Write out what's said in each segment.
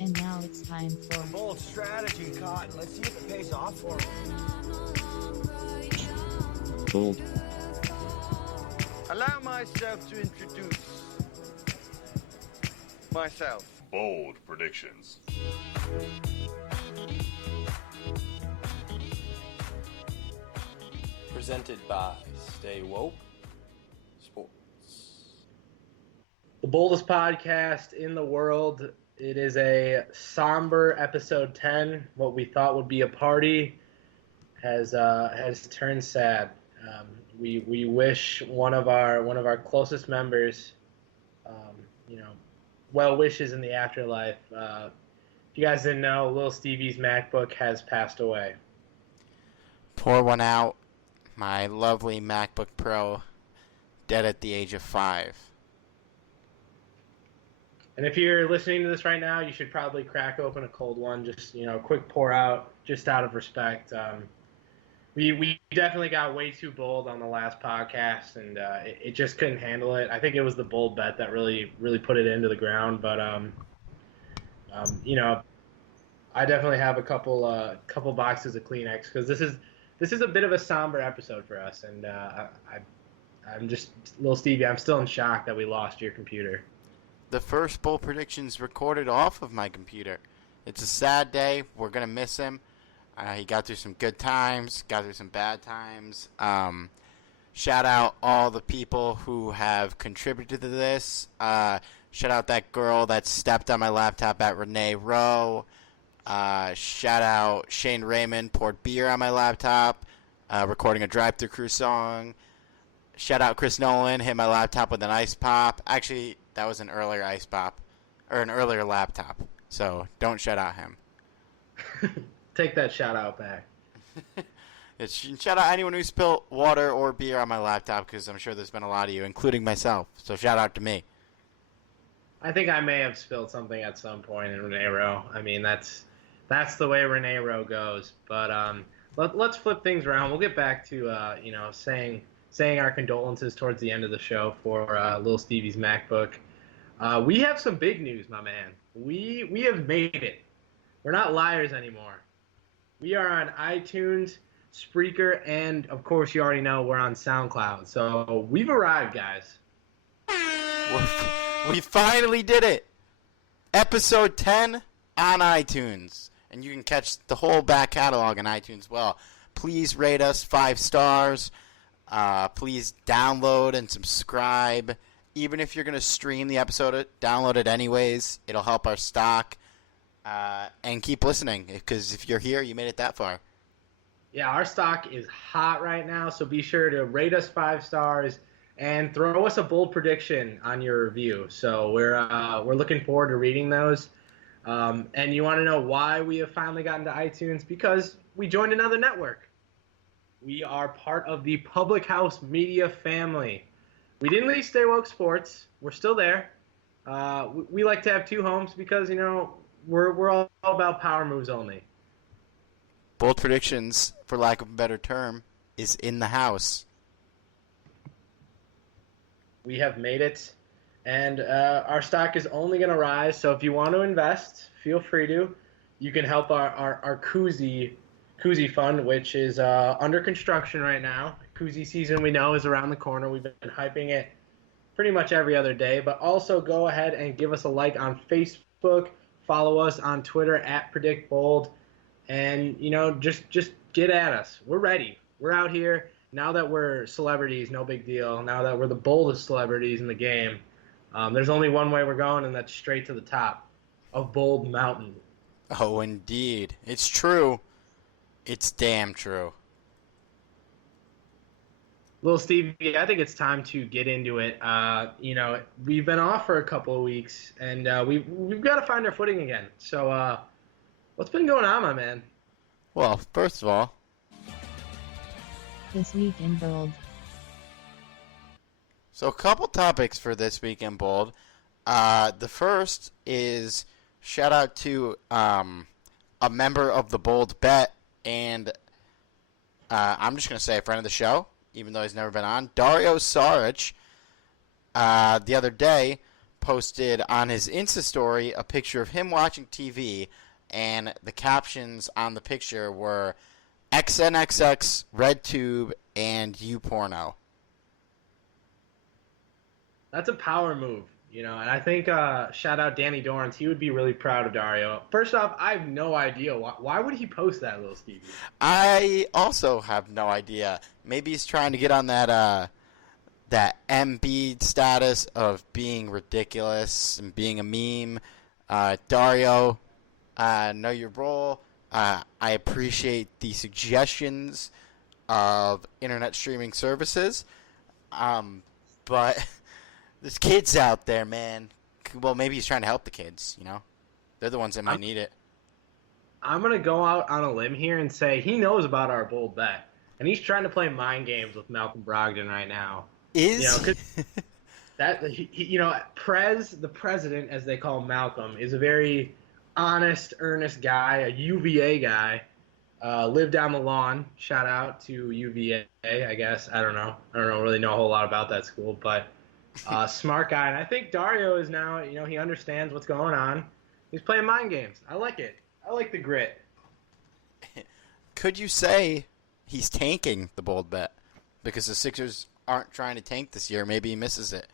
And now it's time for Bold strategy, Cotton. Let's see if it pays off for me. Bold. Allow myself to introduce myself. Bold predictions. Presented by Stay Woke Sports. The boldest podcast in the world. It is a somber episode 10. What we thought would be a party has turned sad. We wish one of our closest members, well wishes in the afterlife. If you guys didn't know, Lil Stevie's MacBook has passed away. Pour one out. My lovely MacBook Pro, dead at the age of 5. And if you're listening to this right now, you should probably crack open a cold one. Just, quick pour out, just out of respect. We definitely got way too bold on the last podcast, and it just couldn't handle it. I think it was the bold bet that really put it into the ground. But I definitely have a couple boxes of Kleenex because this is a bit of a somber episode for us, and I'm just Lil Stevie. I'm still in shock that we lost your computer. The first bold predictions recorded off of my computer. It's a sad day. We're going to miss him. He got through some good times, got through some bad times. Shout out all the people who have contributed to this. Shout out that girl that stepped on my laptop at Renee Rowe. Shout out Shane Raymond, poured beer on my laptop, recording a drive-thru crew song. Shout out Chris Nolan, hit my laptop with an ice pop. Actually, that was an earlier ice pop, or an earlier laptop. So don't shout out him. Take that shout out back. Shout out anyone who spilled water or beer on my laptop, because I'm sure there's been a lot of you, including myself. So shout out to me. I think I may have spilled something at some point in Renee Rowe. I mean, that's the way Renee Rowe goes. But let's flip things around. We'll get back to saying our condolences towards the end of the show for Lil Stevie's MacBook. We have some big news, my man. We have made it. We're not liars anymore. We are on iTunes, Spreaker, and of course you already know we're on SoundCloud. So we've arrived, guys. We finally did it. Episode 10 on iTunes. And you can catch the whole back catalog on iTunes as well. Please rate us 5 stars. Please download and subscribe. Even if you're going to stream the episode, download it anyways. It'll help our stock. And keep listening, because if you're here, you made it that far. Yeah, our stock is hot right now, so be sure to rate us 5 stars and throw us a bold prediction on your review. So we're looking forward to reading those. And you want to know why we have finally gotten to iTunes? Because we joined another network. We are part of the Public House Media family. We didn't leave Stay Woke Sports. We're still there. We like to have 2 homes because, we're all about power moves only. Bold predictions, for lack of a better term, is in the house. We have made it, and our stock is only going to rise. So if you want to invest, feel free to. You can help our koozie fund, which is under construction right now. Koozie season, we know, is around the corner. We've been hyping it pretty much every other day. But also go ahead and give us a like on Facebook. Follow us on Twitter at PredictBold. And, just get at us. We're ready. We're out here. Now that we're celebrities, no big deal. Now that we're the boldest celebrities in the game, there's only one way we're going, and that's straight to the top of Bold Mountain. Oh, indeed. It's true. It's damn true. Lil Stevie, I think it's time to get into it. We've been off for a couple of weeks, and we've got to find our footing again. So, what's been going on, my man? Well, first of all, This Week in Bold. So a couple topics for this week in Bold. The first is shout out to a member of the Bold Bet, and I'm just going to say a friend of the show, even though he's never been on, Dario Saric, the other day posted on his Insta story a picture of him watching TV, and the captions on the picture were XNXX, RedTube, and YouPorno. That's a power move, and I think shout out Danny Dorrance. He would be really proud of Dario. First off, I have no idea why would he post that, Lil Stevie. I also have no idea. Maybe he's trying to get on that Embiid status of being ridiculous and being a meme. Dario, know your role. I appreciate the suggestions of internet streaming services. But there's kids out there, man. Well, maybe he's trying to help the kids, They're the ones that might need it. I'm going to go out on a limb here and say he knows about our bold bet. And he's trying to play mind games with Malcolm Brogdon right now. The president, as they call Malcolm, is a very honest, earnest guy, a UVA guy. Lived down the lawn. Shout out to UVA, I guess. I don't know. I don't really know a whole lot about that school, but smart guy. And I think Dario is now, he understands what's going on. He's playing mind games. I like it. I like the grit. Could you say he's tanking the bold bet because the Sixers aren't trying to tank this year? Maybe he misses it.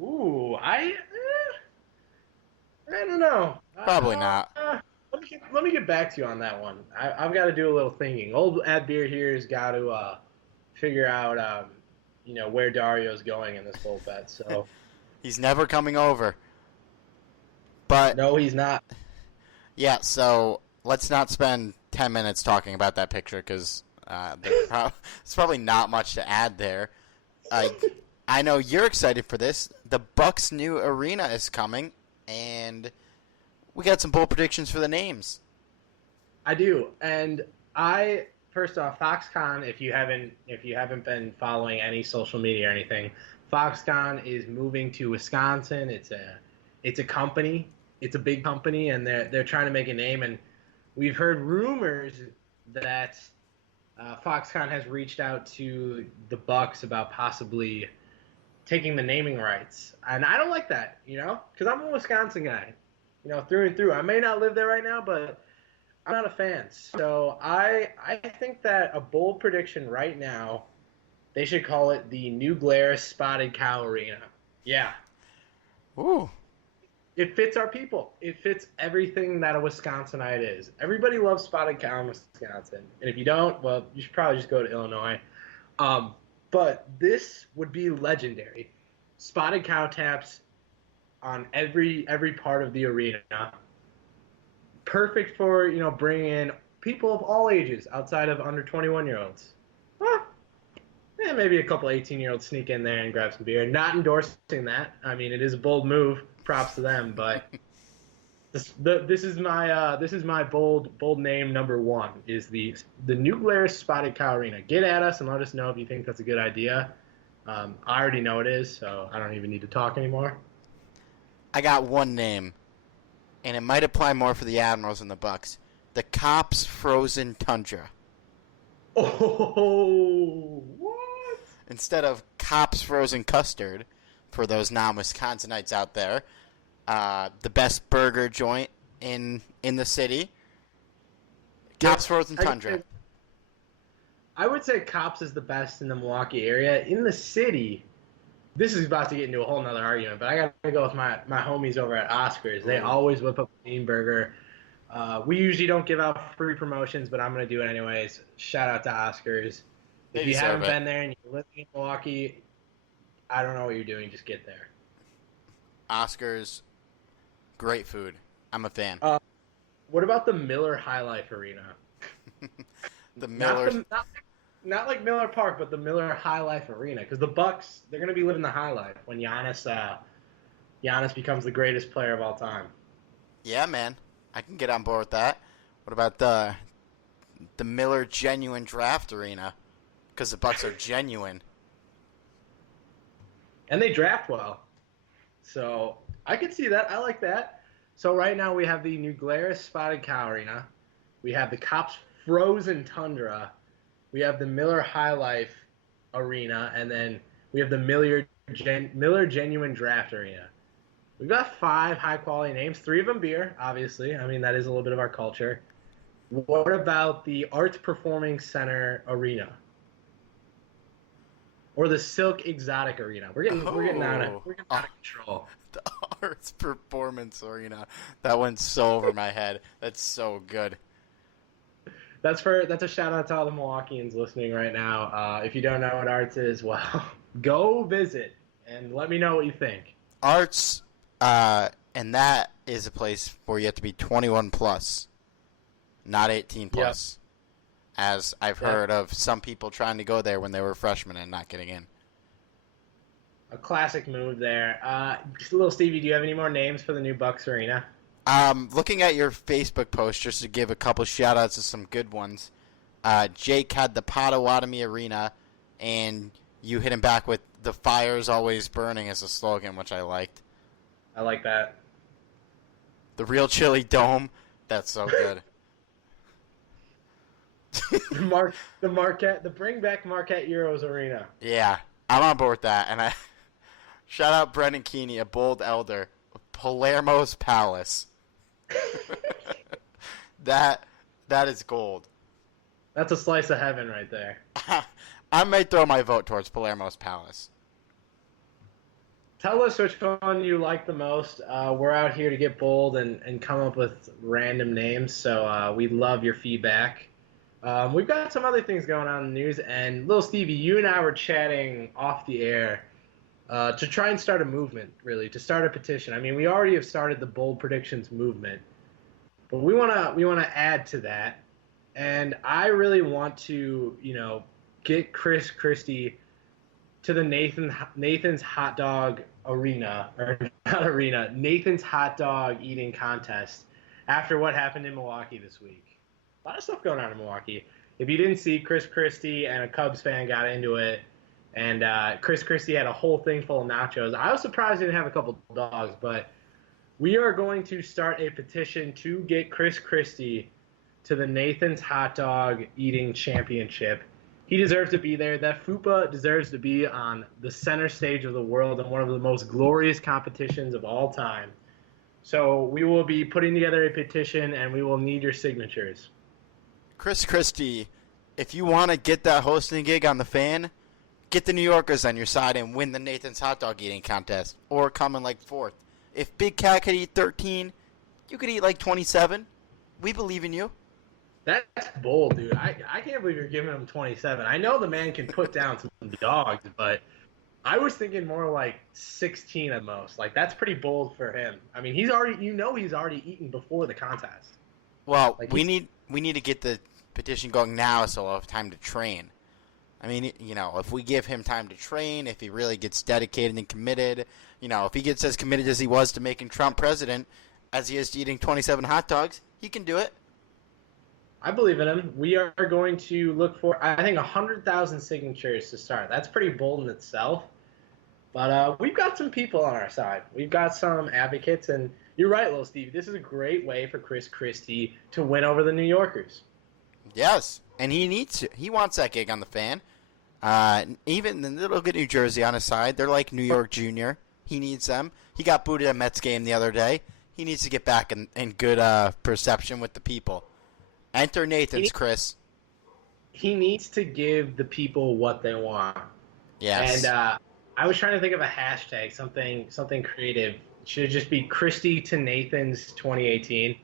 Ooh, I don't know. Probably not. Let me get back to you on that one. I've got to do a little thinking. Old Ad Beer here has got to figure out, where Dario's going in this bold bet. So he's never coming over. But no, he's not. Yeah, so let's not spend 10 minutes talking about that picture because there's probably not much to add there. I know you're excited for this. The Bucks' new arena is coming, and we got some bold predictions for the names. I do, and first off, Foxconn. If you haven't been following any social media or anything, Foxconn is moving to Wisconsin. It's a company. It's a big company, and they're trying to make a name. And we've heard rumors that Foxconn has reached out to the Bucks about possibly taking the naming rights. And I don't like that, because I'm a Wisconsin guy, through and through. I may not live there right now, but I'm not a fan. So I think that a bold prediction right now, they should call it the New Glarus Spotted Cow Arena. Yeah. Ooh. It fits our people. It fits everything that a Wisconsinite is. Everybody loves Spotted Cow in Wisconsin. And if you don't, well, you should probably just go to Illinois. But this would be legendary. Spotted Cow taps on every part of the arena. Perfect for, bringing in people of all ages outside of under 21-year-olds. Well, maybe a couple 18-year-olds sneak in there and grab some beer. Not endorsing that. I mean, it is a bold move. Props to them, but this is my bold name number one is the New Glarus Spotted Cow Arena. Get at us and let us know if you think that's a good idea. I already know it is, so I don't even need to talk anymore. I got one name, and it might apply more for the Admirals and the Bucks. The Cops Frozen Tundra. Oh, what? Instead of Cops Frozen Custard, for those non-Wisconsinites out there, the best burger joint in the city. Cops Frozen Tundra. I would say Cops is the best in the Milwaukee area. In the city, this is about to get into a whole nother argument, but I got to go with my homies over at Oscars. They always whip up a mean burger. We usually don't give out free promotions, but I'm going to do it anyways. Shout out to Oscars. If you haven't been there and you're living in Milwaukee, I don't know what you're doing. Just get there. Oscars, great food. I'm a fan. What about the Miller High Life Arena? The Miller... Not like Miller Park, but the Miller High Life Arena. Because the Bucks, they're going to be living the high life when Giannis becomes the greatest player of all time. Yeah, man. I can get on board with that. What about the Miller Genuine Draft Arena? Because the Bucks are genuine. And they draft well. So I could see that. I like that. So right now we have the New Glarus Spotted Cow Arena. We have the Cops Frozen Tundra. We have the Miller High Life Arena. And then we have the Miller Miller Genuine Draft Arena. We've got 5 high-quality names, 3 of them beer, obviously. I mean, that is a little bit of our culture. What about the Arts Performing Center Arena? Or the Silk Exotic Arena? We're getting out of control. The Arts Performance Arena. That went so over my head. That's so good. That's a shout out to all the Milwaukeeans listening right now. If you don't know what Arts is, well, go visit and let me know what you think. Arts, and that is a place where you have to be 21 plus, not 18 plus. Yep. As I've heard of some people trying to go there when they were freshmen and not getting in. A classic move there. Lil Stevie, do you have any more names for the new Bucks Arena? Looking at your Facebook post, just to give a couple shout-outs to some good ones, Jake had the Potawatomi Arena, and you hit him back with the fire's always burning as a slogan, which I liked. I like that. The Real Chili Dome, that's so good. the Bring Back Marquette Euros Arena. Yeah, I'm on board with that. And I shout out Brendan Keeney, a bold elder, Palermo's Palace. That is gold. That's a slice of heaven right there. I may throw my vote towards Palermo's Palace. Tell us which one you like the most. We're out here to get bold and come up with random names, so we love your feedback. We've got some other things going on in the news, and Lil Stevie, you and I were chatting off the air to try and start a movement, really, to start a petition. I mean, we already have started the Bold Predictions movement, but we wanna add to that, and I really want to, get Chris Christie to the Nathan's Hot Dog Arena, or not arena, Nathan's Hot Dog Eating Contest after what happened in Milwaukee this week. A lot of stuff going on in Milwaukee. If you didn't see, Chris Christie and a Cubs fan got into it, and Chris Christie had a whole thing full of nachos. I was surprised he didn't have a couple dogs, but we are going to start a petition to get Chris Christie to the Nathan's Hot Dog Eating Championship. He deserves to be there. That FUPA deserves to be on the center stage of the world in one of the most glorious competitions of all time. So we will be putting together a petition, and we will need your signatures. Chris Christie, if you want to get that hosting gig on The Fan, get the New Yorkers on your side and win the Nathan's Hot Dog Eating Contest, or come in like 4th. If Big Cat could eat 13, you could eat like 27. We believe in you. That's bold, dude. I can't believe you're giving him 27. I know the man can put down some dogs, but I was thinking more like 16 at most. Like, that's pretty bold for him. I mean, he's already eaten before the contest. Well, like we need to get the petition going now so we'll have time to train. I mean, if we give him time to train, if he really gets dedicated and committed, if he gets as committed as he was to making Trump president as he is to eating 27 hot dogs, he can do it. I believe in him. We are going to look for, I think, 100,000 signatures to start. That's pretty bold in itself. But we've got some people on our side. We've got some advocates, and you're right, Lil Stevie. This is a great way for Chris Christie to win over the New Yorkers. Yes, and he needs to. He wants that gig on The Fan. Even the little good New Jersey on his side, they're like New York Junior. He needs them. He got booted at Mets game the other day. He needs to get back in good perception with the people. Enter Nathan's, Chris. He needs to give the people what they want. Yes. And I was trying to think of a hashtag, something creative. Should it just be Christie to Nathan's 2018?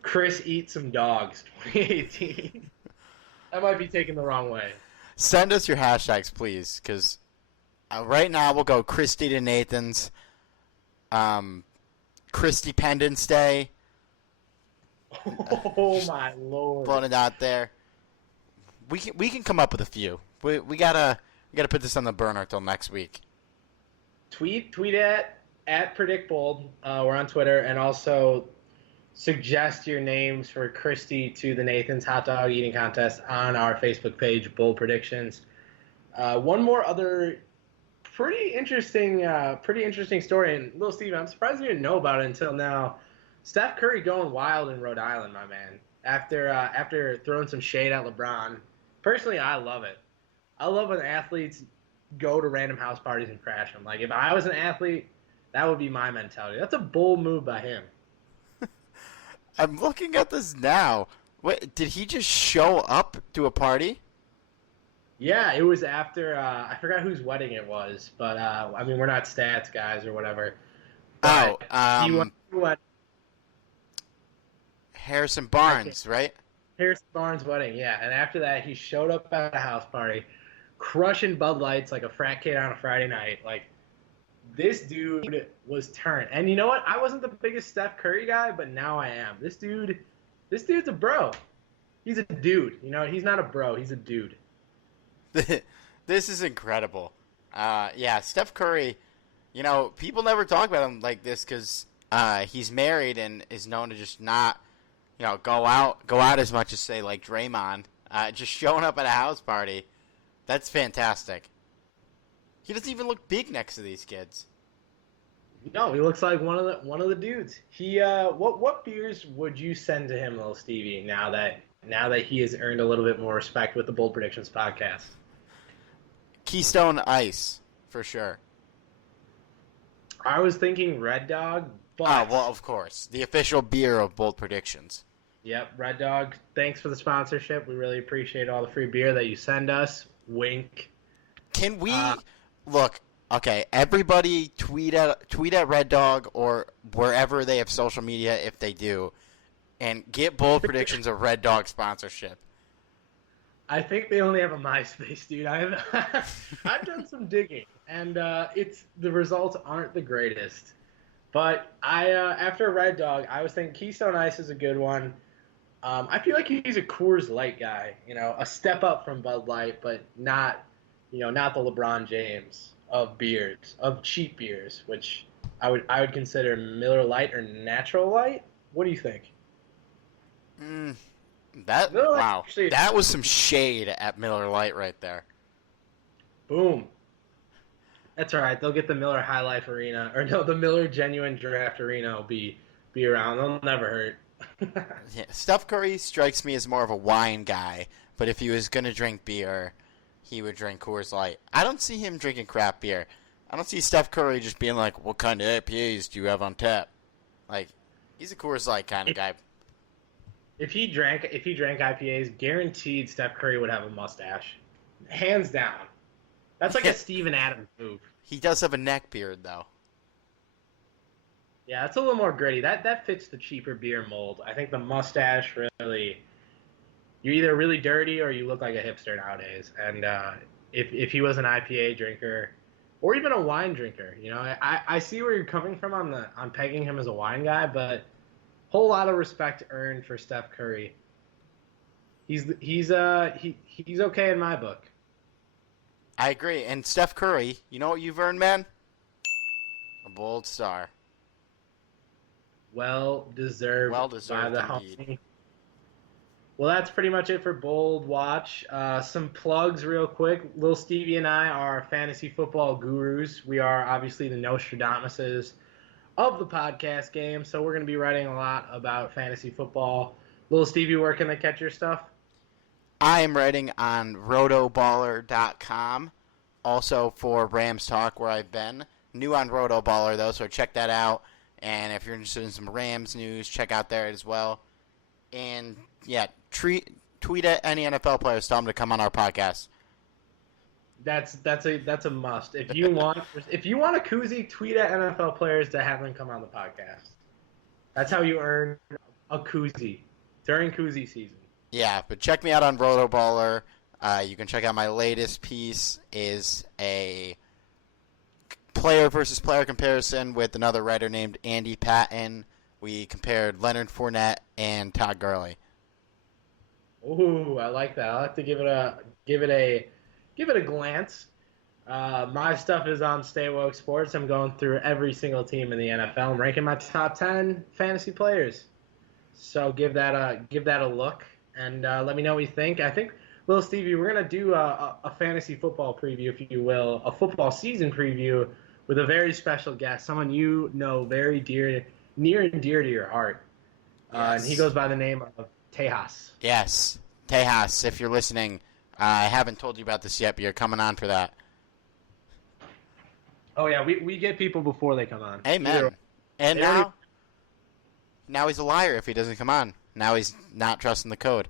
Chris eat some dogs 2018. That might be taken the wrong way. Send us your hashtags, please, because right now we'll go Christie to Nathan's, Christie Pendants Day. Oh my Lord! Throwing it out there. We can come up with a few. We gotta put this on the burner till next week. Tweet at PredictBold. We're on Twitter, and also suggest your names for Christie to the Nathan's Hot Dog Eating Contest on our Facebook page, Bold Predictions. One more other pretty interesting story, and Lil Steve, I'm surprised you didn't know about it until now. Steph Curry going wild in Rhode Island, my man. After throwing some shade at LeBron, Personally, I love it. I love when athletes go to random house parties and crash them. Like, if I was an athlete, that would be my mentality. That's a bold move by him. I'm looking at this now. Wait, did he just show up to a party? Yeah, it was after, I forgot whose wedding it was, but, I mean, we're not stats guys or whatever. Oh, But he went to a wedding. Harrison Barnes, right? Harrison Barnes' wedding, yeah. And after that, he showed up at a house party, crushing Bud Lights like a frat kid on a Friday night. Like, this dude was turned. And you know what? I wasn't the biggest Steph Curry guy, but now I am. This dude's a bro. He's a dude. You know, he's not a bro. He's a dude. This is incredible. Yeah, Steph Curry, you know, people never talk about him like this because he's married and is known to just not, you know, go out as much as, say, like Draymond. Just showing up at a house party. That's fantastic. He doesn't even look big next to these kids. No, he looks like one of the dudes. He what beers would you send to him, Lil Stevie, now that he has earned a little bit more respect with the Bold Predictions podcast? Keystone Ice, for sure. I was thinking Red Dog, but Oh, well, of course. The official beer of Bold Predictions. Yep, Red Dog. Thanks for the sponsorship. We really appreciate all the free beer that you send us. Wink. Can we look? Okay, everybody tweet at Red Dog or wherever they have social media if they do, and get Bold Predictions of Red Dog sponsorship. I think they only have a MySpace, dude. I've done some digging, and the results aren't the greatest. But after Red Dog, I was thinking Keystone Ice is a good one. I feel like he's a Coors Light guy, you know, a step up from Bud Light, but not the LeBron James of beers, of cheap beers, which I would consider Miller Lite or Natural Light. What do you think? Wow, that was some shade at Miller Lite right there. Boom. That's all right. They'll get the Miller High Life Arena, or no, the Miller Genuine Draft Arena will be around. They'll never hurt. Yeah, Steph Curry strikes me as more of a wine guy, but if he was gonna drink beer, he would drink Coors Light. I don't see him drinking crap beer. I don't see Steph Curry just being like, "What kind of IPAs do you have on tap?" Like, he's a Coors Light kind of guy. If he drank IPAs, guaranteed Steph Curry would have a mustache, hands down. That's like a Steven Adams move. He does have a neck beard though. Yeah, it's a little more gritty. That fits the cheaper beer mold. I think the mustache really, you're either really dirty or you look like a hipster nowadays. And if he was an IPA drinker, or even a wine drinker, you know, I see where you're coming from on pegging him as a wine guy, but whole lot of respect earned for Steph Curry. He's okay in my book. I agree. And Steph Curry, you know what you've earned, man? A Bold Star. Well deserved by the indeed. homie. Well, that's pretty much it for Bold Watch. Some plugs real quick. Lil Stevie and I are fantasy football gurus. We are obviously the Nostradamuses of the podcast game, so we're going to be writing a lot about fantasy football. Lil Stevie, where can they catch your stuff? I am writing on rotoballer.com, also for Rams Talk, where I've been. New on Rotoballer, though, so check that out. And if you're interested in some Rams news, check out there as well. And, yeah, tweet at any NFL players, tell them to come on our podcast. That's a must. If you want a koozie, tweet at NFL players to have them come on the podcast. That's how you earn a koozie during koozie season. Yeah, but check me out on Rotoballer. You can check out my latest piece is a player versus player comparison with another writer named Andy Patton. We compared Leonard Fournette and Todd Gurley. Ooh, I like that. I'll have to give it a glance. My stuff is on Stay Woke Sports. I'm going through every single team in the NFL. I'm ranking my top 10 fantasy players. So give that a look and let me know what you think. I think, Lil Stevie, we're gonna do a fantasy football preview, if you will, a football season preview with a very special guest, someone you know very near and dear to your heart. Yes. And he goes by the name of Tejas. Yes, Tejas, if you're listening, I haven't told you about this yet, but you're coming on for that. Oh yeah, we get people before they come on. Amen. And They don't now he's a liar if he doesn't come on. Now he's not trusting the code.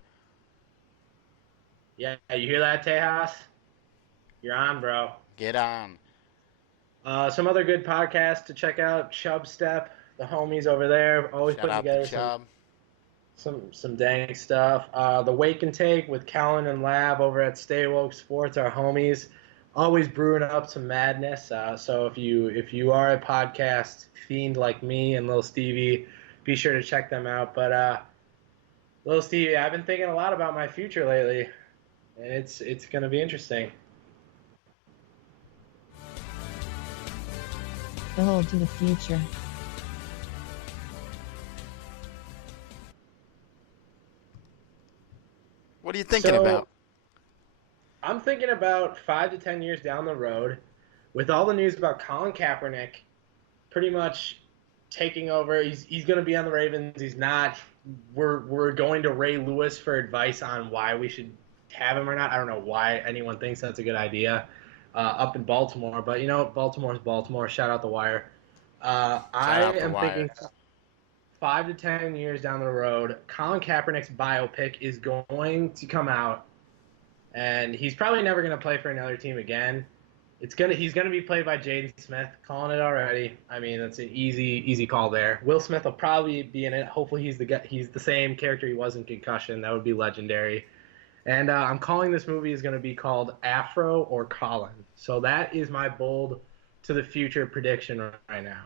Yeah, you hear that, Tejas? You're on, bro. Get on. Some other good podcasts to check out. Chubb Step, the homies over there, always Shout putting out together to Chubb. some dang stuff. The Wake and Take with Callan and Lab over at Stay Woke Sports, our homies, always brewing up some madness. So if you are a podcast fiend like me and Lil Stevie, be sure to check them out. But Lil Stevie, I've been thinking a lot about my future lately, and it's gonna be interesting. Behold to the future. What are you thinking So, about? I'm thinking about 5 to 10 years down the road, with all the news about Colin Kaepernick pretty much taking over. He's going to be on the Ravens. He's not. We're going to Ray Lewis for advice on why we should have him or not. I don't know why anyone thinks that's a good idea up in Baltimore, but Baltimore's Baltimore. Shout out the Wire. I out The am Wire. thinking 5 to 10 years down the road, Colin Kaepernick's biopic is going to come out, and he's probably never going to play for another team again. He's gonna be played by Jaden Smith. Calling it already. I mean, that's an easy call there. Will Smith will probably be in it. Hopefully, he's the same character he was in Concussion. That would be legendary. And I'm calling this movie is going to be called Afro or Colin. So that is my bold to the future prediction right now.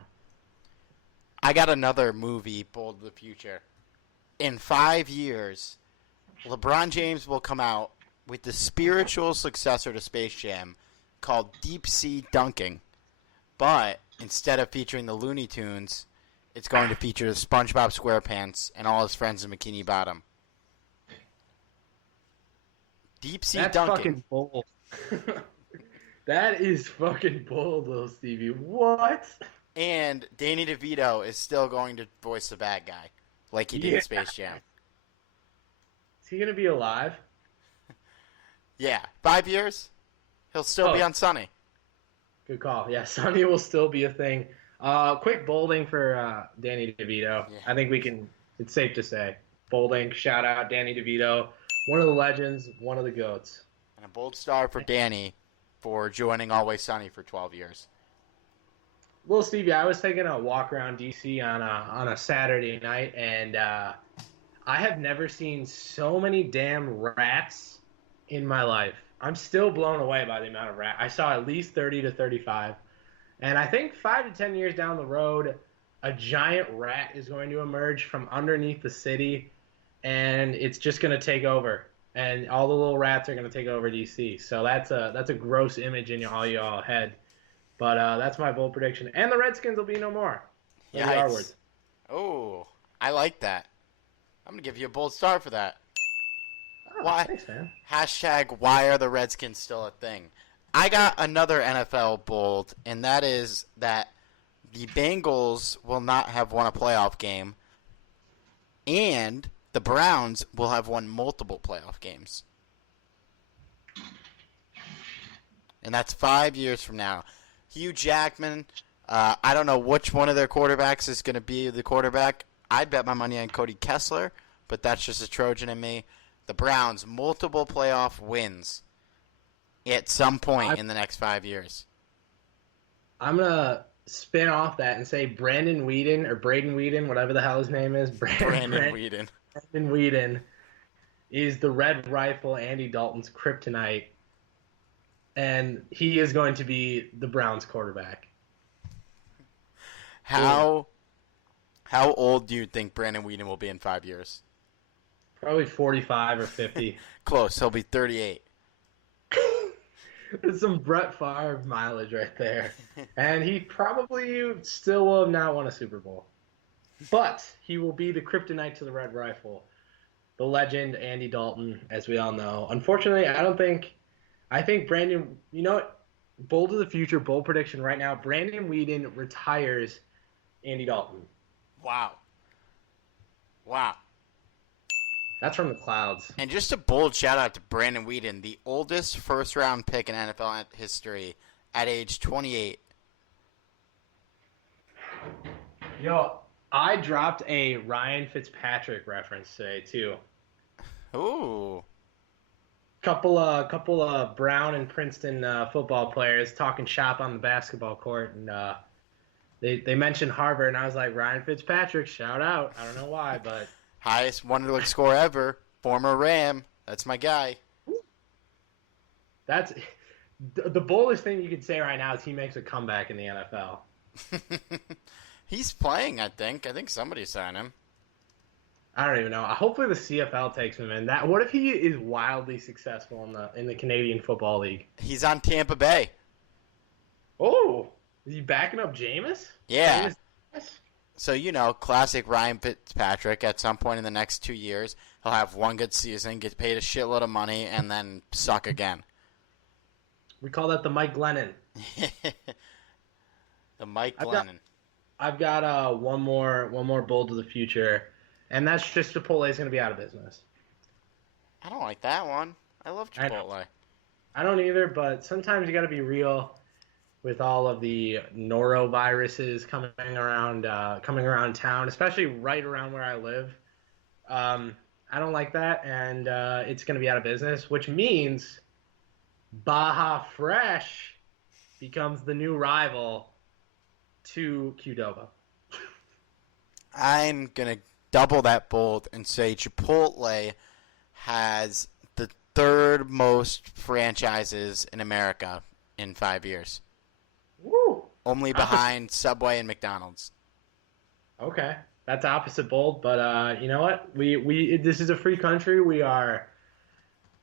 I got another movie, Bold of the Future. In 5 years, LeBron James will come out with the spiritual successor to Space Jam called Deep Sea Dunking. But instead of featuring the Looney Tunes, it's going to feature SpongeBob SquarePants and all his friends in Bikini Bottom. Deep Sea That's Dunking. fucking bold. That is fucking bold, Lil Stevie. What? And Danny DeVito is still going to voice the bad guy, like he did in Space Jam. Is he gonna be alive? Yeah, 5 years, he'll still be on Sunny. Good call. Yeah, Sonny will still be a thing. Quick bolding for Danny DeVito. Yeah. I think it's safe to say. Bolding, shout out Danny DeVito. One of the legends, one of the GOATs. And a bold star for Danny for joining Always Sunny for 12 years. Well, Stevie, I was taking a walk around DC on a Saturday night, and I have never seen so many damn rats in my life. I'm still blown away by the amount of rats. I saw at least 30 to 35. And I think 5 to 10 years down the road, a giant rat is going to emerge from underneath the city, and it's just going to take over. And all the little rats are going to take over DC. So that's a gross image in all y'all head. But that's my bold prediction. And the Redskins will be no more. They'll be Yikes. Oh, I like that. I'm going to give you a bold star for that. Oh, Why? Thanks, man. Hashtag, why are the Redskins still a thing? I got another NFL bold, and that is that the Bengals will not have won a playoff game, and the Browns will have won multiple playoff games. And that's 5 years from now. Hugh Jackman, I don't know which one of their quarterbacks is going to be the quarterback. I'd bet my money on Cody Kessler, but that's just a Trojan in me. The Browns, multiple playoff wins at some point in the next 5 years. I'm going to spin off that and say Brandon Weeden, or Braden Weeden, whatever the hell his name is. Brandon Weeden. Brandon Weeden is the Red Rifle Andy Dalton's kryptonite, and he is going to be the Browns quarterback. How old do you think Brandon Weeden will be in 5 years? Probably 45 or 50. Close. He'll be 38. That's some Brett Favre mileage right there. And he probably still will have not won a Super Bowl. But he will be the kryptonite to the Red Rifle. The legend, Andy Dalton, as we all know. Unfortunately, I think Brandon, bold of the future, bold prediction right now, Brandon Weeden retires Andy Dalton. Wow. That's from the clouds. And just a bold shout out to Brandon Weeden, the oldest first-round pick in NFL history at age 28. Yo, I dropped a Ryan Fitzpatrick reference today too. Ooh. Couple of Brown and Princeton football players talking shop on the basketball court, and they mentioned Harvard, and I was like, Ryan Fitzpatrick, shout out. I don't know why, but Highest Wonderlic score ever. Former Ram. That's my guy. that's the boldest thing you could say right now is he makes a comeback in the NFL. He's playing, I think. I think somebody signed him. I don't even know. Hopefully the CFL takes him in. What if he is wildly successful in the Canadian Football League? He's on Tampa Bay. Oh, is he backing up Jameis? Yeah. Jameis? So, classic Ryan Fitzpatrick. At some point in the next 2 years, he'll have one good season, get paid a shitload of money, and then suck again. We call that the Mike Glennon. The Mike Glennon. I've got one more bold to the future, and that's just Chipotle is going to be out of business. I don't like that one. I love Chipotle. I don't either, but sometimes you got to be real with all of the noroviruses coming around town, especially right around where I live. I don't like that, and it's going to be out of business, which means Baja Fresh becomes the new rival to Qdoba. I'm going to double that bold and say Chipotle has the third most franchises in America in 5 years. Woo! Only behind Subway and McDonald's. Okay. That's opposite bold, but you know what? We this is a free country. We are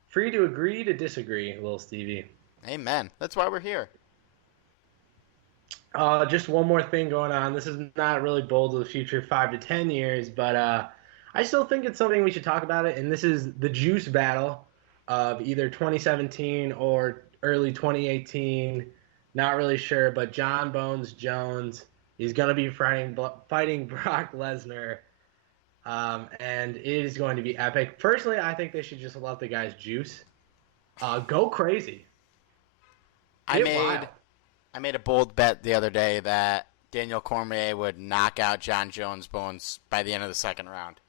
free to agree to disagree, Lil Stevie. Amen. That's why we're here. Just one more thing going on. This is not really bold of the future 5 to 10 years, but I still think it's something we should talk about it, and this is the juice battle of either 2017 or early 2018. Not really sure, but John Bones Jones is going to be fighting Brock Lesnar, and it is going to be epic. Personally, I think they should just let the guys juice. Go crazy. I made a bold bet the other day that Daniel Cormier would knock out John Jones Bones by the end of the second round.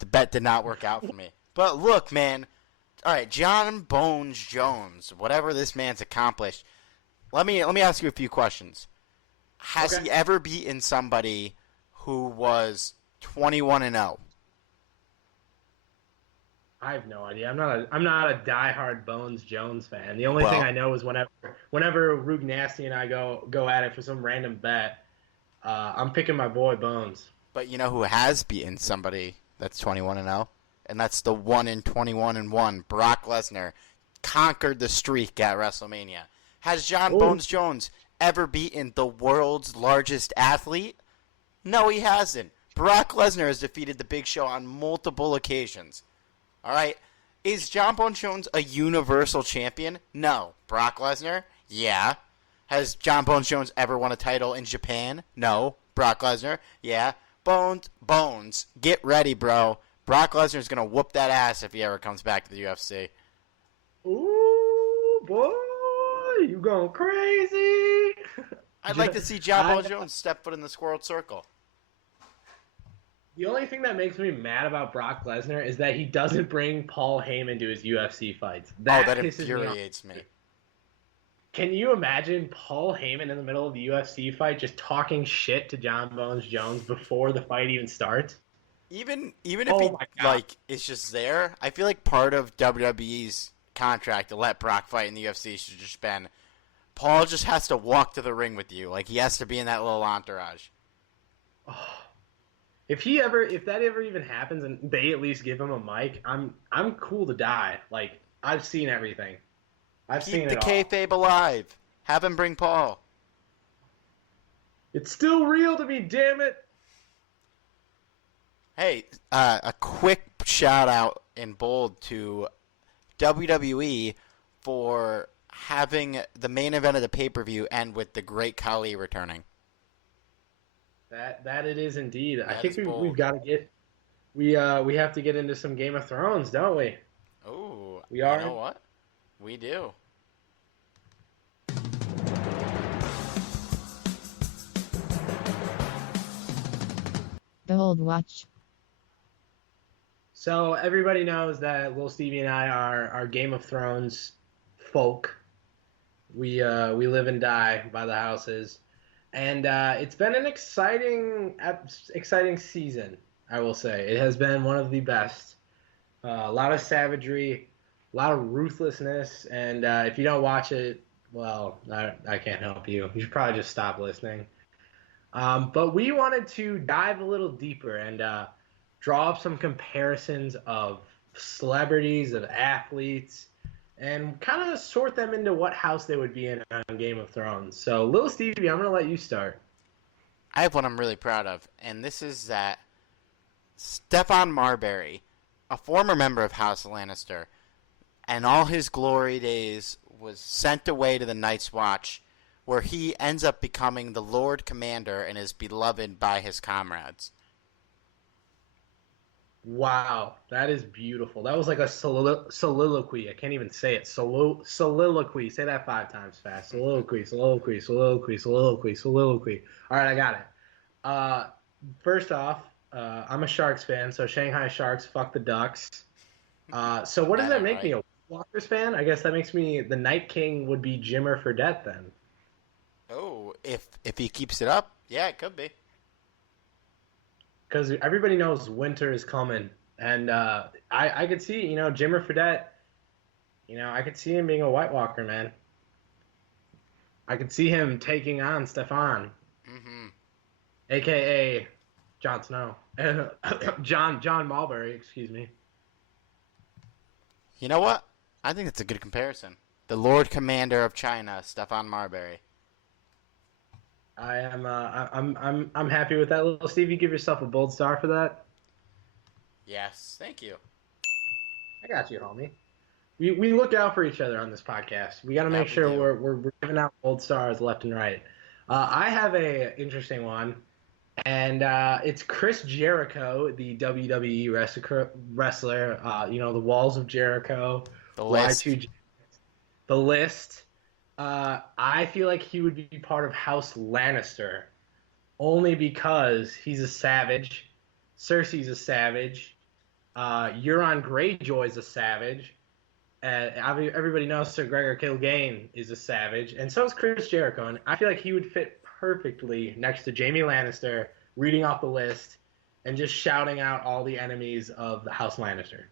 The bet did not work out for me. But look, man. All right, John Bones Jones, whatever this man's accomplished. Let me ask you a few questions. Has he ever beaten somebody who was 21-0? I have no idea. I'm not a diehard Bones Jones fan. The only thing I know is whenever Rug Nasty and I go at it for some random bet, I'm picking my boy Bones. But you know who has beaten somebody that's 21-0? And that's the 1-21-1. Brock Lesnar conquered the streak at WrestleMania. Has John Bones Jones ever beaten the world's largest athlete? No, he hasn't. Brock Lesnar has defeated the Big Show on multiple occasions. All right. Is John Bones Jones a universal champion? No. Brock Lesnar? Yeah. Has John Bones Jones ever won a title in Japan? No. Brock Lesnar? Yeah. Bones, get ready, bro. Brock Lesnar's going to whoop that ass if he ever comes back to the UFC. Ooh, boy, you going crazy. I'd like to see John Bones Jones step foot in the squirrel circle. The only thing that makes me mad about Brock Lesnar is that he doesn't bring Paul Heyman to his UFC fights. That infuriates me. Can you imagine Paul Heyman in the middle of the UFC fight just talking shit to John Bones Jones before the fight even starts? Even if he is just there, I feel like part of WWE's contract to let Brock fight in the UFC should just been Paul just has to walk to the ring with you, like he has to be in that little entourage. Oh. If that ever even happens and they at least give him a mic, I'm cool to die. Like I've seen everything. I've seen it all. Keep the kayfabe alive. Have him bring Paul. It's still real to me, damn it. Hey, a quick shout out in bold to WWE for having the main event of the pay-per-view end with the Great Khali returning. That it is indeed. I think we've got to we have to get into some Game of Thrones, don't we? Ooh, We you are. know what? We do. Behold, watch. So everybody knows that Lil Stevie and I are Game of Thrones folk. We live and die by the houses, and it's been an exciting season. I will say it has been one of the best. A lot of savagery, a lot of ruthlessness, and if you don't watch it, well, I can't help you. You should probably just stop listening. But we wanted to dive a little deeper and draw up some comparisons of celebrities, of athletes, and kind of sort them into what house they would be in on Game of Thrones. So, Lil Stevie, I'm going to let you start. I have one I'm really proud of, and this is that Stefan Marbury, a former member of House Lannister, and all his glory days was sent away to the Night's Watch, where he ends up becoming the Lord Commander and is beloved by his comrades. Wow, that is beautiful. That was like a soliloquy. I can't even say it. Soliloquy. Say that 5 times fast. Soliloquy, soliloquy, soliloquy, soliloquy, soliloquy. All right, I got it. First off, I'm a Sharks fan, so Shanghai Sharks, fuck the Ducks. So what does that make me? A Walkers fan? I guess that makes me the Night King would be Jimmer Fredette then. Oh, if he keeps it up, yeah, it could be. Because everybody knows winter is coming, and I could see, Jimmer Fredette, I could see him being a White Walker, man. I could see him taking on Stefan, a.k.a. Jon Snow, John Marbury, excuse me. You know what? I think it's a good comparison. The Lord Commander of China, Stefan Marbury. I'm happy with that. Little Stevie, give yourself a bold star for that. Yes, thank you. I got you, homie. We look out for each other on this podcast. We got to make sure we're giving out bold stars left and right. I have a interesting one, and it's Chris Jericho, the WWE wrestler. The Walls of Jericho, The List. Y2J, the List. I feel like he would be part of House Lannister, only because he's a savage. Cersei's a savage. Euron Greyjoy's a savage. Everybody knows Sir Gregor Clegane is a savage, and so is Chris Jericho. And I feel like he would fit perfectly next to Jaime Lannister, reading off the list and just shouting out all the enemies of the House Lannister.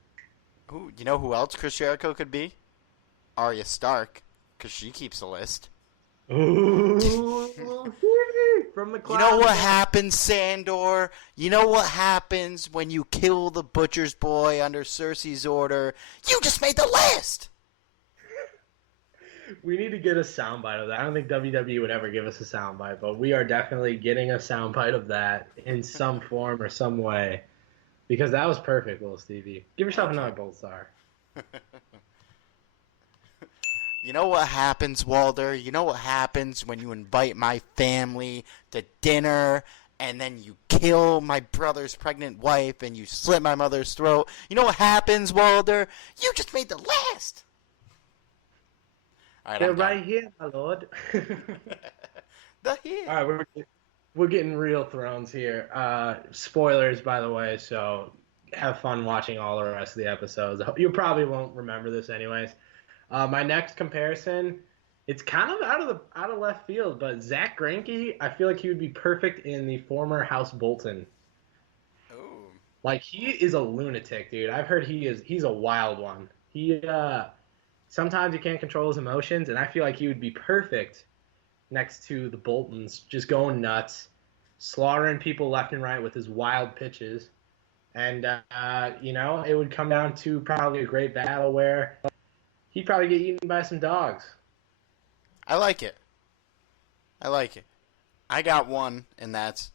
Ooh, you know who else Chris Jericho could be? Arya Stark, because she keeps a list. Ooh, from the clouds. You know what happens, Sandor? You know what happens when you kill the butcher's boy under Cersei's order? You just made the list! We need to get a soundbite of that. I don't think WWE would ever give us a soundbite, but we are definitely getting a soundbite of that in some form or some way. Because that was perfect, Lil Stevie. Give yourself another bold star. You know what happens, Walter? You know what happens when you invite my family to dinner and then you kill my brother's pregnant wife and you slit my mother's throat? You know what happens, Walter? You just made the list! All right, They're right here, my lord. The here. All right, we're getting real Thrones here. Spoilers, by the way, so have fun watching all the rest of the episodes. You probably won't remember this anyways. My next comparison, it's kind of out of left field, but Zach Greinke, I feel like he would be perfect in the former House Bolton. Ooh. Like, he is a lunatic, dude. I've heard he's a wild one. He sometimes he can't control his emotions, and I feel like he would be perfect next to the Boltons, just going nuts, slaughtering people left and right with his wild pitches. And it would come down to probably a great battle where he'd probably get eaten by some dogs. I like it. I got one, and that's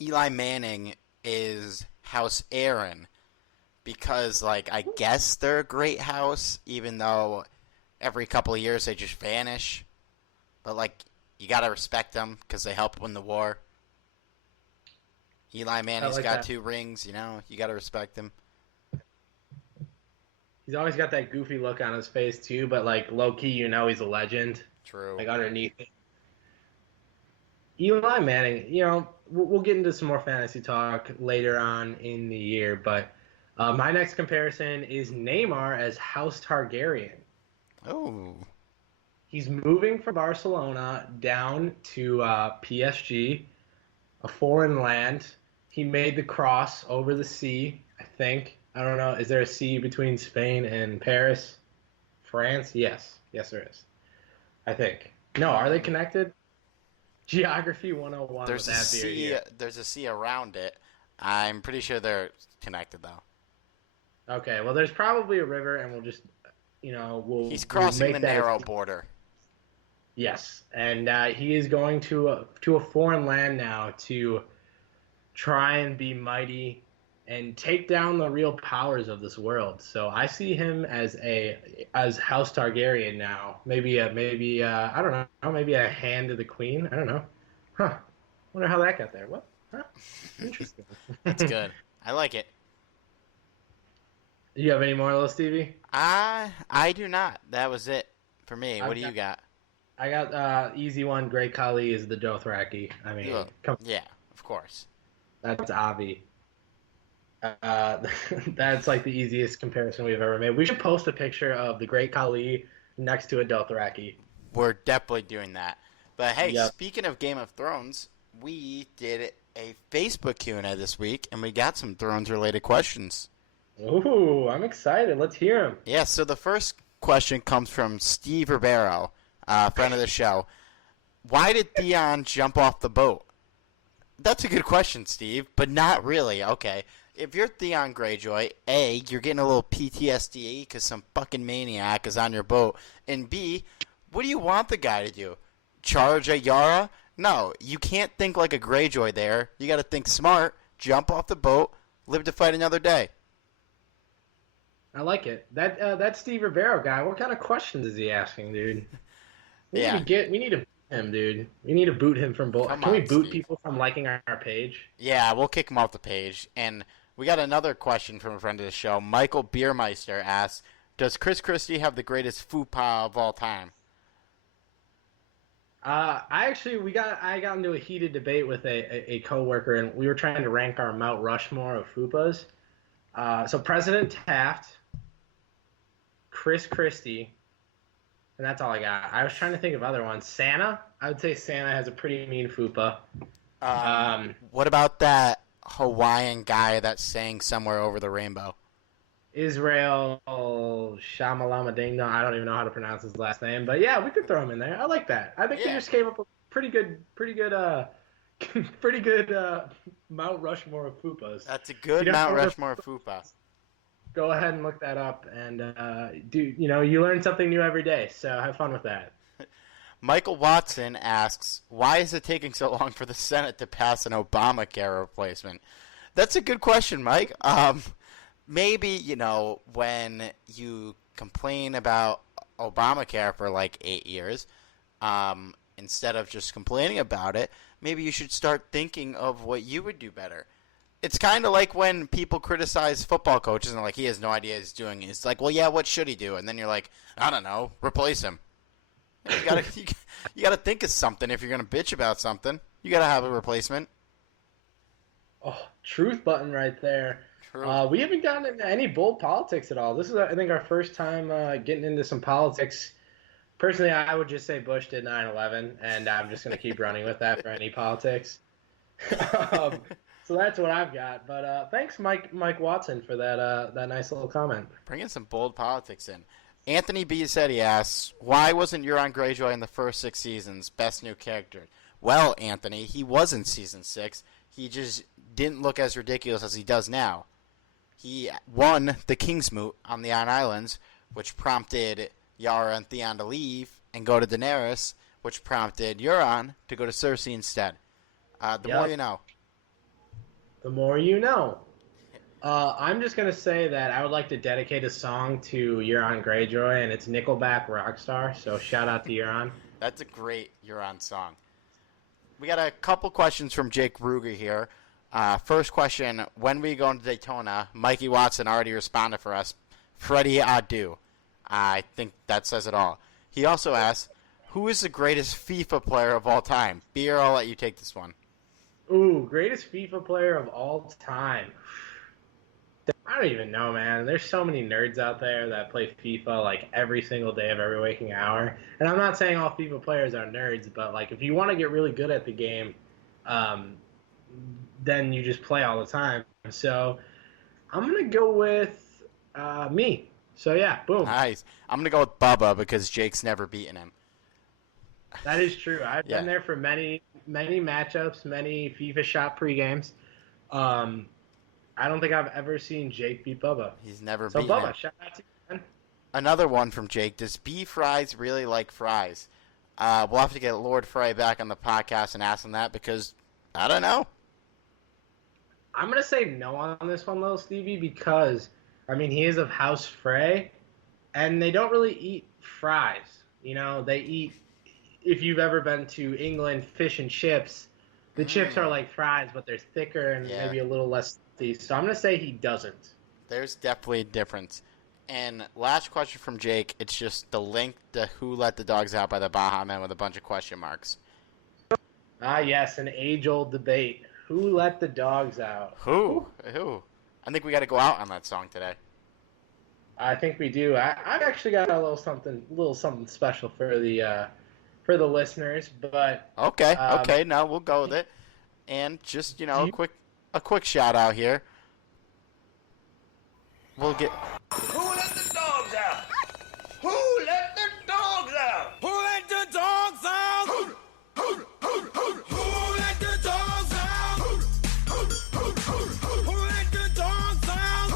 Eli Manning is House Aaron. Because, I guess they're a great house, even though every couple of years they just vanish. But, you gotta respect them, because they helped win the war. Eli Manning's like got that. 2 rings. You know, you got to respect him. He's always got that goofy look on his face too, but like low key, he's a legend. True. Like underneath it. Eli Manning, we'll get into some more fantasy talk later on in the year, but my next comparison is Neymar as House Targaryen. Oh. He's moving from Barcelona down to PSG, a foreign land. He made the cross over the sea, I think. I don't know. Is there a sea between Spain and Paris? France? Yes. Yes, there is. I think. No, are they connected? Geography 101. There's a sea. There's a sea around it. I'm pretty sure they're connected though. Okay, well, there's probably a river, and we'll just, He's crossing we'll the make that narrow border. Yes, and he is going to a foreign land now to try and be mighty and take down the real powers of this world. So I see him as House Targaryen now. Maybe I don't know, maybe a hand to the queen. I don't know. Huh. Wonder how that got there. What? Huh? Interesting. That's good. I like it. You have any more, Lil Stevie? I do not. That was it for me. What do you got? I got easy one. Great Khali is the Dothraki. I mean, yeah, of course. That's Avi. That's like the easiest comparison we've ever made. We should post a picture of the Great Khali next to a Dothraki. We're definitely doing that. But hey, Yep. Speaking of Game of Thrones, we did a Facebook Q&A this week, and we got some Thrones-related questions. Ooh, I'm excited. Let's hear them. Yeah, so the first question comes from Steve Ribeiro, friend of the show. Why did Theon jump off the boat? That's a good question, Steve, but not really. Okay, if you're Theon Greyjoy, A, you're getting a little PTSD because some fucking maniac is on your boat, and B, what do you want the guy to do? Charge a Yara? No, you can't think like a Greyjoy there. You got to think smart, jump off the boat, live to fight another day. I like it. That Steve Ribeiro guy, what kind of questions is he asking, dude? We need to boot him, dude. We need to boot him from both. Can we boot Steve. people from liking our page? Yeah, we'll kick him off the page. And we got another question from a friend of the show. Michael Biermeister asks, does Chris Christie have the greatest fupa of all time? I got into a heated debate with a coworker, and we were trying to rank our Mount Rushmore of fupas. So President Taft, Chris Christie, and that's all I got. I was trying to think of other ones. Santa, I would say Santa has a pretty mean fupa. What about that Hawaiian guy that sang Somewhere Over the Rainbow? Israel Shamalama Ding Dong. I don't even know how to pronounce his last name, but yeah, we could throw him in there. I like that. I think they just came up with pretty good Mount Rushmore of fupas. That's a good Mount Rushmore fupa. Go ahead and look that up, and you learn something new every day, so have fun with that. Michael Watson asks, why is it taking so long for the Senate to pass an Obamacare replacement? That's a good question, Mike. Maybe, when you complain about Obamacare for like 8 years, instead of just complaining about it, maybe you should start thinking of what you would do better. It's kind of like when people criticize football coaches and they're like, he has no idea what he's doing. It's like, well, yeah, what should he do? And then you're like, I don't know, replace him. You gotta think of something if you're gonna bitch about something. You gotta have a replacement. Oh, truth button right there. True. We haven't gotten into any bold politics at all. This is, I think, our first time getting into some politics. Personally, I would just say Bush did 9/11, and I'm just going to keep running with that for any politics. So that's what I've got. But thanks, Mike Watson, for that nice little comment. Bringing some bold politics in. Anthony B. said he asks, why wasn't Euron Greyjoy in the first 6 seasons best new character? Well, Anthony, he was in season 6. He just didn't look as ridiculous as he does now. He won the Kingsmoot on the Iron Islands, which prompted Yara and Theon to leave and go to Daenerys, which prompted Euron to go to Cersei instead. The more you know. The more you know. I'm just going to say that I would like to dedicate a song to Euron Greyjoy, and it's Nickelback Rockstar, so shout out to Euron. That's a great Euron song. We got a couple questions from Jake Ruger here. First question, when we go into Daytona, Mikey Watson already responded for us. Freddie Adu. I think that says it all. He also asks, who is the greatest FIFA player of all time? Beer, I'll let you take this one. Ooh, greatest FIFA player of all time. I don't even know, man. There's so many nerds out there that play FIFA like every single day of every waking hour. And I'm not saying all FIFA players are nerds, but like if you want to get really good at the game, then you just play all the time. So I'm gonna go with me. So yeah, boom. Nice. I'm going to go with Bubba because Jake's never beaten him. That is true. I've been there for many matchups, many FIFA shop pre-games. I don't think I've ever seen Jake beat Bubba. He's never so beaten Bubba, him. shout out to you, man. Another one from Jake. Does B Fries really like fries? We'll have to get Lord Fry back on the podcast and ask him that because I don't know. I'm going to say no on this one, Lil Stevie, because, I mean, he is of House Frey, and they don't really eat fries. You know, they eat, if you've ever been to England, fish and chips. The chips are like fries, but they're thicker and maybe a little less salty. So I'm going to say he doesn't. There's definitely a difference. And last question from Jake. It's just the link to Who Let the Dogs Out by the Baha Men with a bunch of question marks. Ah, yes, an age-old debate. Who let the dogs out? Who? I think we got to go out on that song today. I think we do. I've actually got a little something special for the listeners. But okay. Now we'll go with it. And just a quick shout out here. We'll get. Who let the dogs out? Who let the dogs out? Who let the dogs out? Who let the dogs out? Who let the dogs out?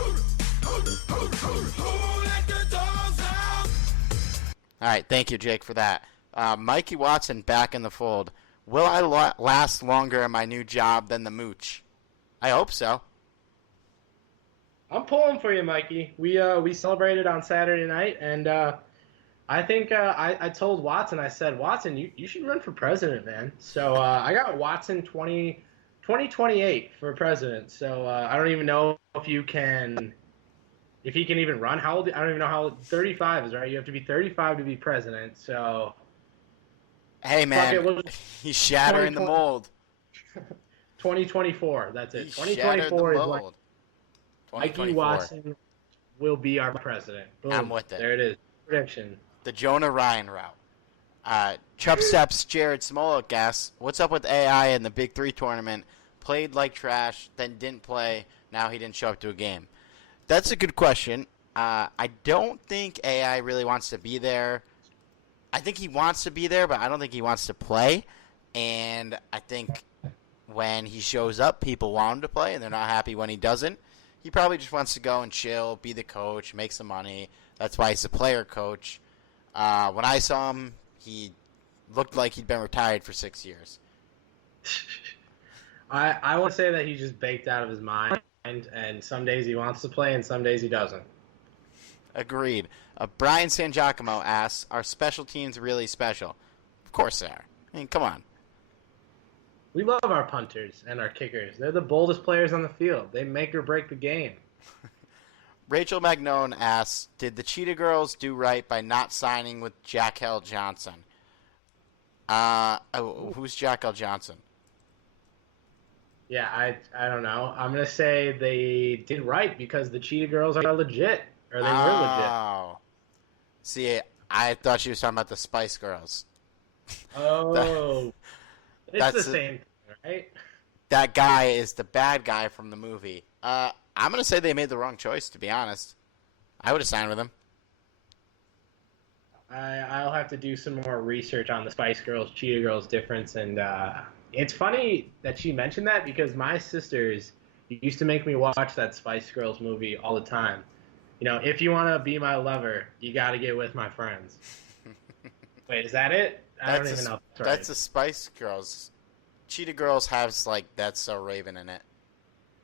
Who let the dogs out? All right, thank you, Jake, for that. Mikey Watson back in the fold. Will I last longer in my new job than the Mooch? I hope so. I'm pulling for you, Mikey. We celebrated on Saturday night, and I think I told Watson, I said, Watson, you should run for president, man. So I got Watson 2028 for president. So I don't even know if he can even run. How old? I don't even know how old. 35 is, right? You have to be 35 to be president. So. Hey, man, he's shattering the mold. 2024, that's it. He 2024 is mold. when Mikey Watson will be our president. Boom. I'm with it. There it is. Prediction. The Jonah Ryan route. Chubb Steps, Jared Smolik asks, what's up with AI in the Big 3 tournament? Played like trash, then didn't play. Now he didn't show up to a game. That's a good question. I don't think AI really wants to be there. I think he wants to be there, but I don't think he wants to play. And I think when he shows up, people want him to play, and they're not happy when he doesn't. He probably just wants to go and chill, be the coach, make some money. That's why he's a player coach. When I saw him, he looked like he'd been retired for 6 years. I want to say that he's just baked out of his mind, and some days he wants to play, and some days he doesn't. Agreed. Brian San Giacomo asks, are special teams really special? Of course they are. I mean, come on. We love our punters and our kickers. They're the boldest players on the field. They make or break the game. Rachel Magnone asks, did the Cheetah Girls do right by not signing with Jack L. Johnson? Who's Jack L. Johnson? Yeah, I don't know. I'm going to say they did right because the Cheetah Girls are legit. Or they were legit. Oh. See, I thought she was talking about the Spice Girls. Oh. It's that's the same thing, right? That guy is the bad guy from the movie. I'm going to say they made the wrong choice, to be honest. I would have signed with him. I'll have to do some more research on the Spice Girls, Cheetah Girls difference. And it's funny that she mentioned that because my sisters used to make me watch that Spice Girls movie all the time. You know, if you want to be my lover, you got to get with my friends. Wait, is that it? I don't even know. That's the Spice Girls. Cheetah Girls has, like, That's So Raven in it.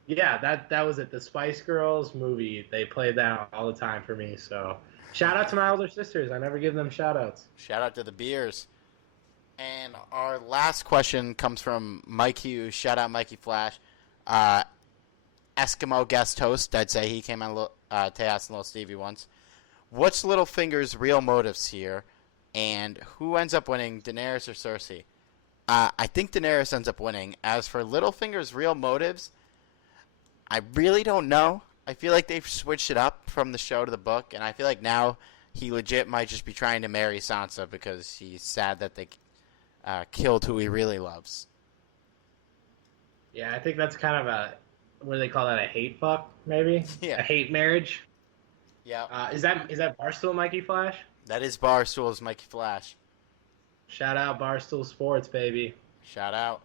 Yeah, that was it. The Spice Girls movie, they played that all the time for me. So, shout out to my older sisters. I never give them shout outs. Shout out to the Beers. And our last question comes from Mike Hughes. Shout out Mikey Flash. Eskimo guest host, I'd say he came on to ask Lil Stevie once. What's Littlefinger's real motives here, and who ends up winning, Daenerys or Cersei? I think Daenerys ends up winning. As for Littlefinger's real motives, I really don't know. I feel like they've switched it up from the show to the book, and I feel like now he legit might just be trying to marry Sansa because he's sad that they killed who he really loves. Yeah, I think that's kind of what do they call that, a hate fuck, maybe? Yeah. A hate marriage? Yeah. Is that Barstool Mikey Flash? That is Barstool's Mikey Flash. Shout out Barstool Sports, baby. Shout out.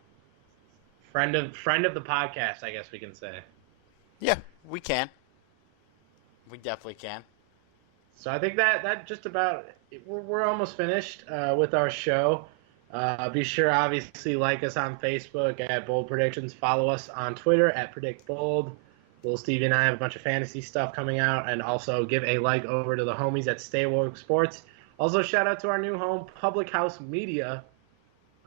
Friend of the podcast, I guess we can say. Yeah, we can. We definitely can. So I think that just about, we're almost finished with our show. Be sure, obviously, like us on Facebook at Bold Predictions. Follow us on Twitter at PredictBold. Lil Stevie and I have a bunch of fantasy stuff coming out. And also give a like over to the homies at Stay Woke Sports. Also, shout out to our new home, Public House Media.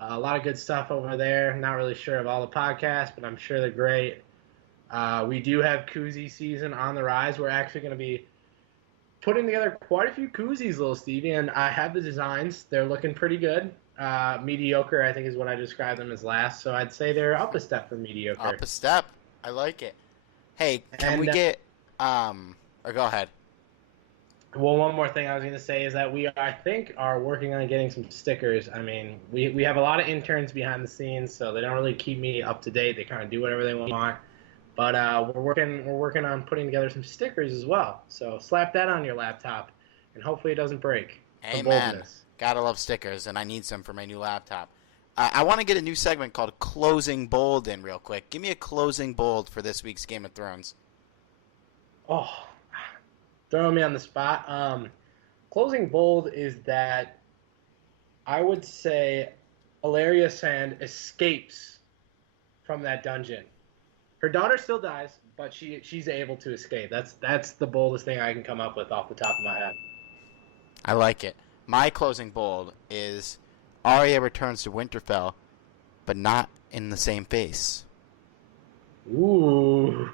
A lot of good stuff over there. Not really sure of all the podcasts, but I'm sure they're great. We do have koozie season on the rise. We're actually going to be putting together quite a few koozies, Lil Stevie, and I have the designs. They're looking pretty good. Mediocre, I think, is what I described them as last. So I'd say they're up a step from mediocre. Up a step. I like it. Hey, can we get or go ahead. Well, one more thing I was going to say is that we, I think, are working on getting some stickers. I mean, we have a lot of interns behind the scenes, so they don't really keep me up to date. They kind of do whatever they want. But we're working on putting together some stickers as well. So slap that on your laptop, and hopefully it doesn't break. Amen. Gotta love stickers, and I need some for my new laptop. I want to get a new segment called Closing Bold in real quick. Give me a closing bold for this week's Game of Thrones. Oh, throwing me on the spot. Closing bold is that I would say Ilaria Sand escapes from that dungeon. Her daughter still dies, but she's able to escape. That's the boldest thing I can come up with off the top of my head. I like it. My closing bold is Arya returns to Winterfell, but not in the same face. Ooh.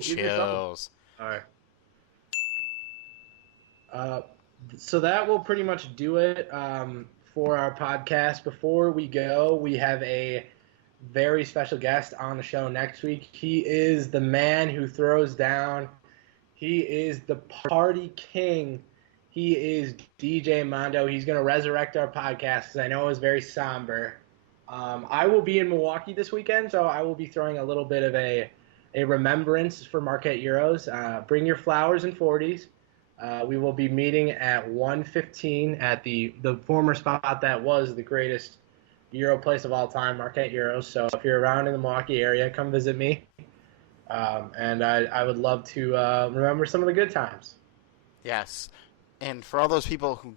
Chills. All right. So that will pretty much do it for our podcast. Before we go, we have a very special guest on the show next week. He is the man who throws down. He is the party king. He is DJ Mondo. He's going to resurrect our podcast because I know it was very somber. I will be in Milwaukee this weekend, so I will be throwing a little bit of a remembrance for Marquette Euros. Bring your flowers and 40s. We will be meeting at 1:15 at the former spot that was the greatest Euro place of all time, Marquette Euros. So if you're around in the Milwaukee area, come visit me. And I would love to remember some of the good times. Yes. And for all those people who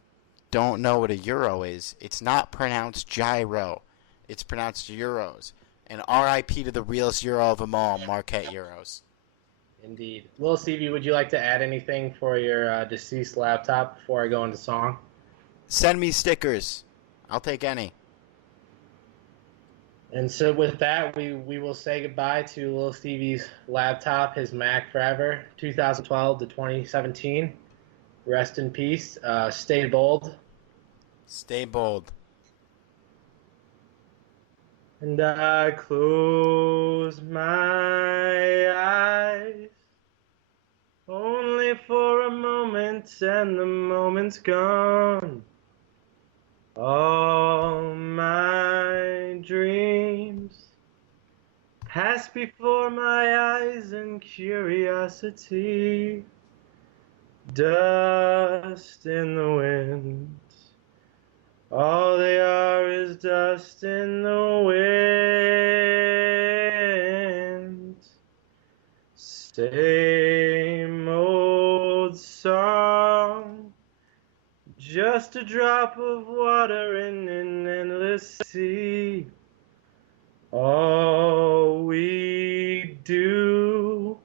don't know what a euro is, it's not pronounced gyro. It's pronounced euros. And R.I.P. to the realest euro of them all, Marquette Euros. Indeed. Lil Stevie, would you like to add anything for your deceased laptop before I go into song? Send me stickers. I'll take any. And so with that, we will say goodbye to Lil Stevie's laptop, his Mac forever, 2012 to 2017. Rest in peace. Stay bold. Stay bold. And I close my eyes only for a moment, and the moment's gone. All my dreams pass before my eyes in curiosity. Dust in the wind. All they are is dust in the wind. Same old song. Just a drop of water in an endless sea. All we do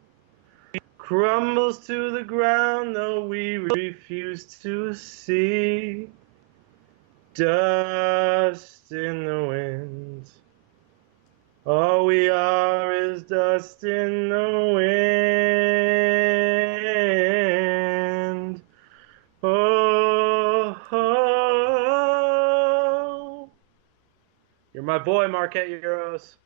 crumbles to the ground, though we refuse to see. Dust in the wind. All we are is dust. dust in the wind. Oh, oh. You're my boy, Marquette Euros.